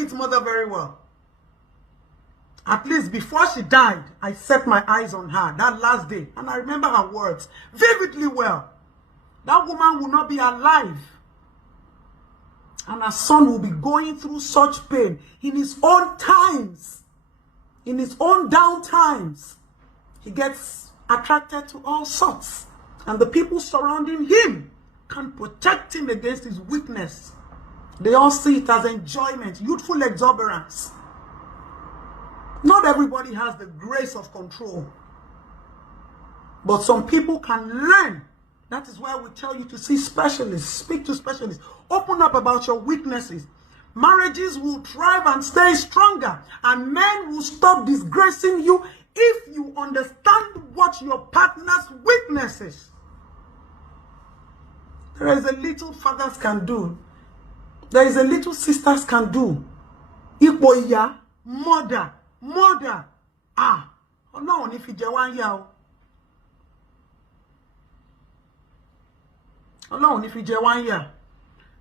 David's mother very well. At least before she died, I set my eyes on her that last day. And I remember her words vividly well. That woman will not be alive. And her son will be going through such pain in his own times. In his own down times. He gets attracted to all sorts. And the people surrounding him can protect him against his weakness. They all see it as enjoyment, youthful exuberance. Not everybody has the grace of control. But some people can learn. That is why we tell you to see specialists, speak to specialists, open up about your weaknesses. Marriages will thrive and stay stronger, and men will stop disgracing you if you understand what your partner's weakness is. There is a little fathers can do. There is a little sisters can do. Ipoya, mother. Ọlọ́run ní fi jẹ wá ń yà o. Ọlọ́run ní fi jẹ wá ń yà.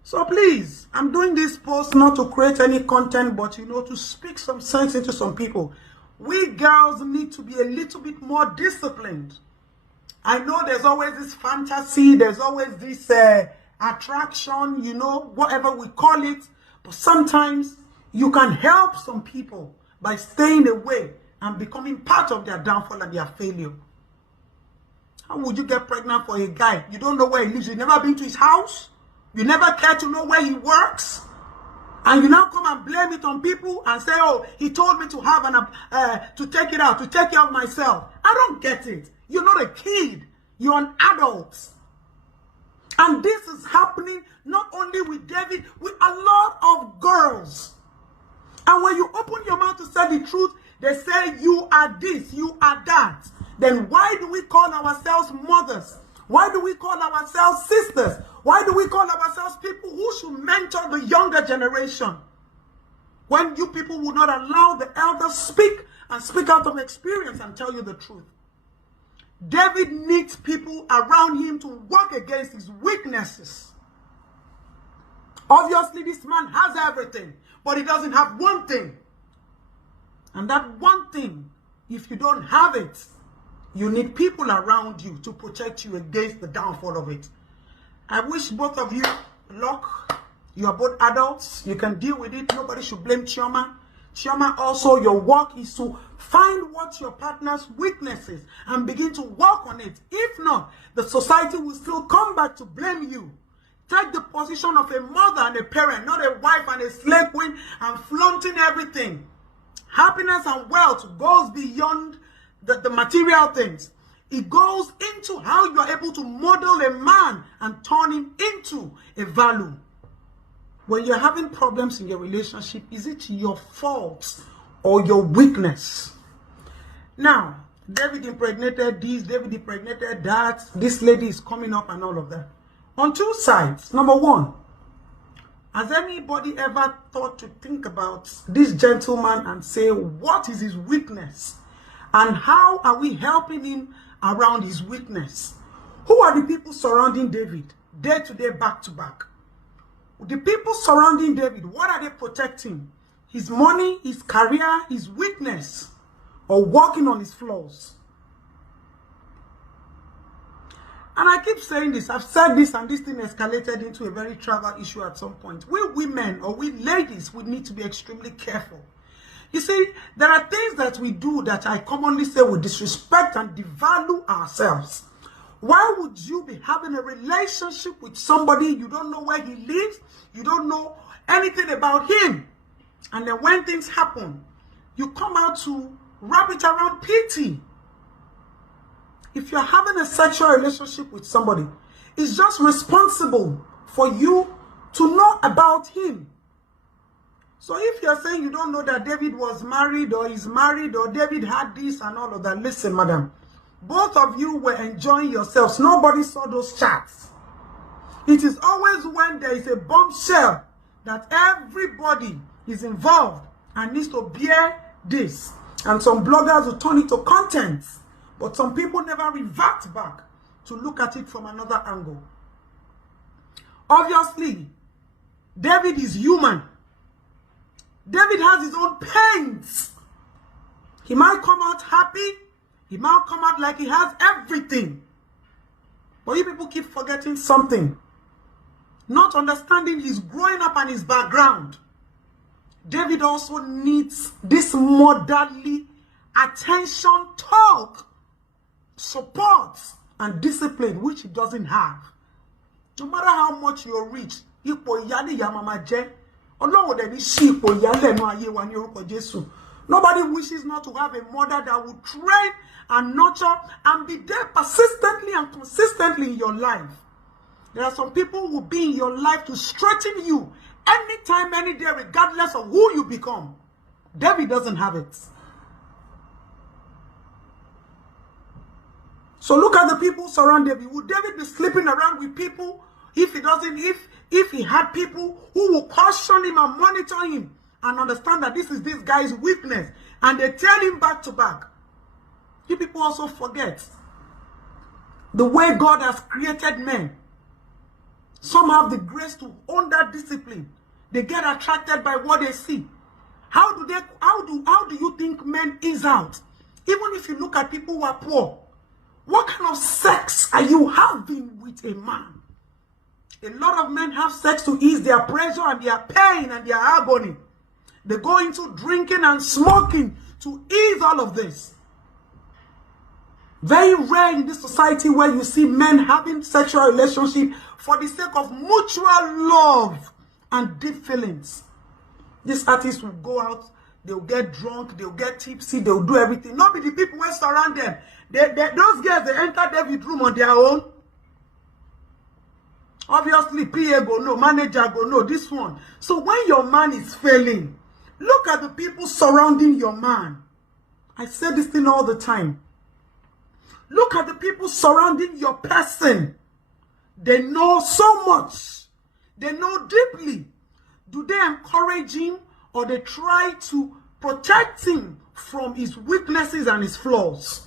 So please, I'm doing this post not to create any content, but to speak some sense into some people. We girls need to be a little bit more disciplined. I know there's always this fantasy, there's always this attraction, whatever we call it. But sometimes you can help some people by staying away and becoming part of their downfall and their failure. How would you get pregnant for a guy? You don't know where he lives. You've never been to his house. You never care to know where he works. And you now come and blame it on people and say, oh, he told me to have to take it out, to take care of myself. I don't get it. You're not a kid. You're an adult. And this is happening not only with David, with a lot of girls. And when you open your mouth to say the truth, they say you are this, you are that. Then why do we call ourselves mothers? Why do we call ourselves sisters? Why do we call ourselves people who should mentor the younger generation? When you people will not allow the elders speak and speak out of experience and tell you the truth. David needs people around him to work against his weaknesses. Obviously, this man has everything, but he doesn't have one thing. And that one thing, if you don't have it, you need people around you to protect you against the downfall of it. I wish both of you luck. You are both adults. You can deal with it. Nobody should blame Chioma. Chioma, also, your work is to find what your partner's weakness is and begin to work on it. If not, the society will still come back to blame you. Take the position of a mother and a parent, not a wife and a slave queen and flaunting everything. Happiness and wealth goes beyond the material things. It goes into how you are able to model a man and turn him into a value. When you're having problems in your relationship, is it your fault or your weakness? Now, David impregnated this, David impregnated that, this lady is coming up and all of that. On two sides. Number one, has anybody ever thought to think about this gentleman and say, what is his weakness? And how are we helping him around his weakness? Who are the people surrounding David, day to day, back to back? The people surrounding David, what are they protecting? His money, his career, his weakness, or working on his flaws? And I keep saying this, I've said this, and this thing escalated into a very trivial issue at some point. We women, or we ladies, we need to be extremely careful. You see, there are things that we do that I commonly say we disrespect and devalue ourselves. Why would you be having a relationship with somebody you don't know where he lives, you don't know anything about him, and then when things happen, you come out to wrap it around pity? If you're having a sexual relationship with somebody, it's just responsible for you to know about him. So if you're saying you don't know that David was married or is married or David had this and all of that, listen, madam, both of you were enjoying yourselves. Nobody saw those chats. It is always when there is a bombshell that everybody is involved and needs to bear this. And some bloggers will turn it to content. But some people never revert back to look at it from another angle. Obviously, David is human. David has his own pains. He might come out happy. He might come out like he has everything. But you people keep forgetting something. Not understanding his growing up and his background. David also needs this motherly attention, talk, support, and discipline, which he doesn't have. No matter how much you're rich, nobody wishes not to have a mother that will train and nurture and be there persistently and consistently in your life. There are some people who will be in your life to strengthen you anytime, any day, regardless of who you become. David doesn't have it. So look at the people surrounding David. Would David be sleeping around with people if he had people who will caution him and monitor him and understand that this is this guy's weakness, and they tell him back to back? You people also forget the way God has created men. Some have the grace to own that discipline. They get attracted by what they see. How do you think men ease out? Even if you look at people who are poor, what kind of sex are you having with a man? A lot of men have sex to ease their pressure and their pain and their agony. They go into drinking and smoking to ease all of this. Very rare in this society where you see men having sexual relationship for the sake of mutual love and deep feelings. These artists will go out, they'll get drunk, they'll get tipsy, they'll do everything. Not be the people who surround them. Those girls, they enter David's room on their own. Obviously, PA go no, manager go no, this one. So when your man is failing, look at the people surrounding your man. I say this thing all the time. Look at the people surrounding your person. They know so much. They know deeply. Do they encourage him or they try to protect him from his weaknesses and his flaws?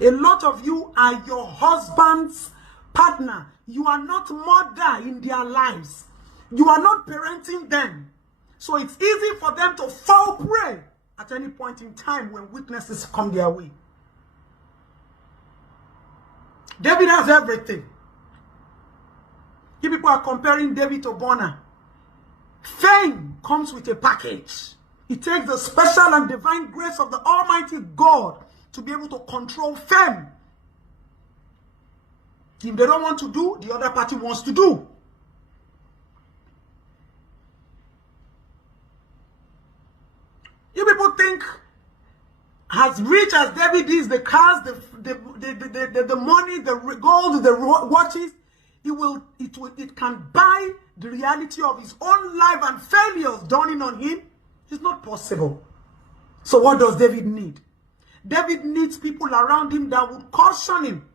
A lot of you are your husband's partner. You are not mother in their lives. You are not parenting them. So it's easy for them to fall prey at any point in time when weaknesses come their way. David has everything. You people are comparing David to Bonner. Fame comes with a package. It takes the special and divine grace of the Almighty God to be able to control fame. If they don't want to do, the other party wants to do. You people think, as rich as David is, the cars, the money, the gold, the watches, it can buy the reality of his own life and failures dawning on him? It's not possible. So what does David need? David needs people around him that would caution him.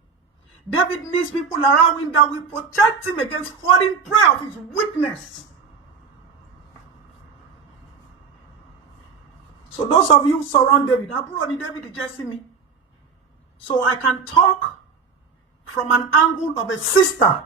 David needs people around him that will protect him against falling prey of his weakness. So those of you who surround David, David just see me. So I can talk from an angle of a sister.